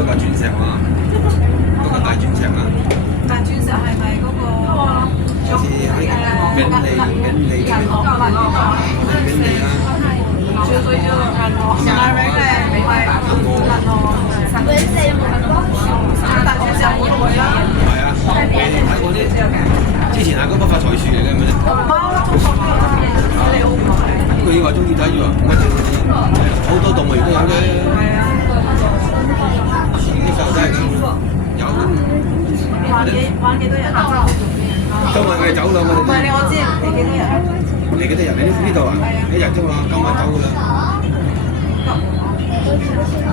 嗰個鑽石啊，嗰個大鑽石啊，大鑽石係咪嗰個？好似喺永利嗰邊，永利啊，係咪嘅？唔係大鑽石會唔會啊？係啊，睇嗰啲之前係嗰棵發財樹嚟嘅，係咪咧？佢話中意睇住啊，乜好多動物園都有嘅。啲細路仔有。玩幾多人？今日我哋走啦，我哋。唔係你我知，你幾多人？你幾多人？你呢度啊？一日啫嘛，今晚走噶啦。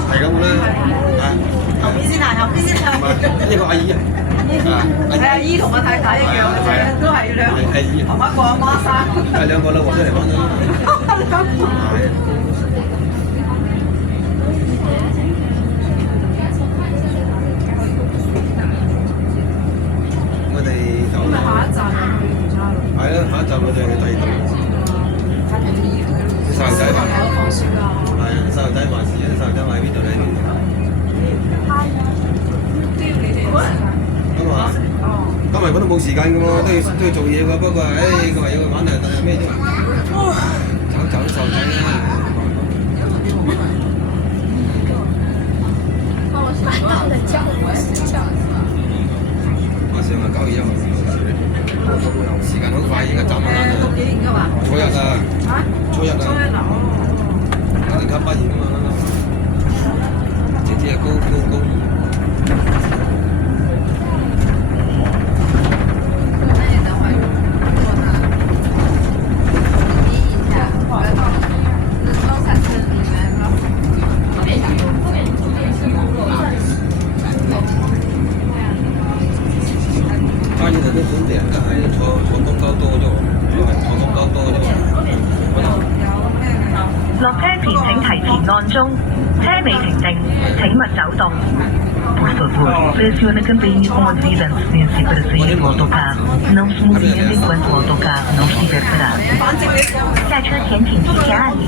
係咁啦，後邊先啊，後邊先啊。呢個阿姨啊。係阿姨同我太太一樣嘅啫，都係兩媽媽過阿媽生。係兩個啦，和出嚟玩啦。我哋走。下一站係啊，下一站我哋去第二度。細路仔話。放雪啊！係啊，細路仔話事啊，細路仔話喺邊度咧？咁啊，今日我都冇時間嘅喎，都要做嘢嘅。不過，佢話有個玩啊，但係咩啫？走細路仔啦！我上啊9月1號時間好快，已經站滿啦。讀幾年㗎嘛？初一啊！初一啊！初一啊！1年級畢業啊嘛！姐姐係高二。翻譯都本地人，但係坐公交多咗喎，坐公交多咗喎。落車前請提前按鐘，車未停定，請勿走動。Por favor, pressione a campainha com aviso de antecedência para sair do autocarro. Não se movimente enquanto o autocarro não estiver parado. 下車前請提前按鈴，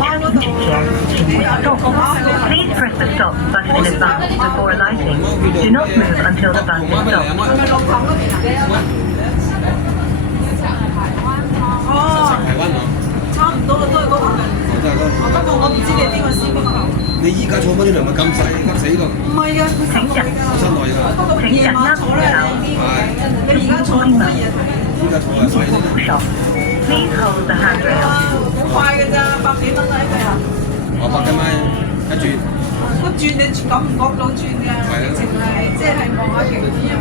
車停止前請勿動。Please press the stop button in advance before alighting. Do not move until the bus is stopped. 台灣啊！差唔多啦，都係嗰附近。不過我唔知你邊個司機頭。你依家坐嗰啲係咪咁細急死㗎？唔係㗎，佢室內㗎。室內㗎。不過夜晚坐咧靚啲。你而家坐冇乜嘢睇。依家坐係細啲。Please hold the handrail. 好快㗎咋，100幾蚊啦，係啊。100幾蚊一轉。個轉你感唔覺到轉㗎？直情係即係望下景點。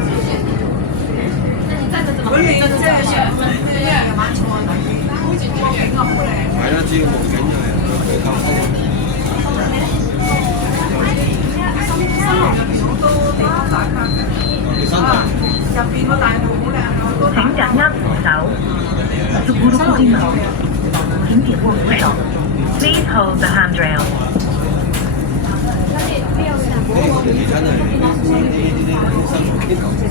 如果你即係想一日夜晚坐係咪？好似個景啊好靚。係啦，主要望景就係佢靠風。入邊個大路好靚，請緊握扶手。Seguro corrimão. 請點握扶手。Please hold the handrail. 我哋地產係啲新舊嘅。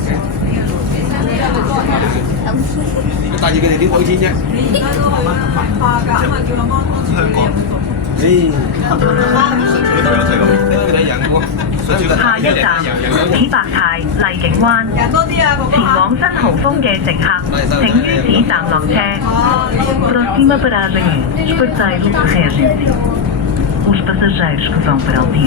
帶住佢哋點賭錢啫？你而家都係文化㗎，咁啊叫阿安香港。佢哋人喎。下一站紫白泰麗景灣，人多啲啊，哥哥前往新豪峰嘅乘客請於此站落車。Próxima paragem é Esparteiro Regência. Os passageiros que vão para Altiro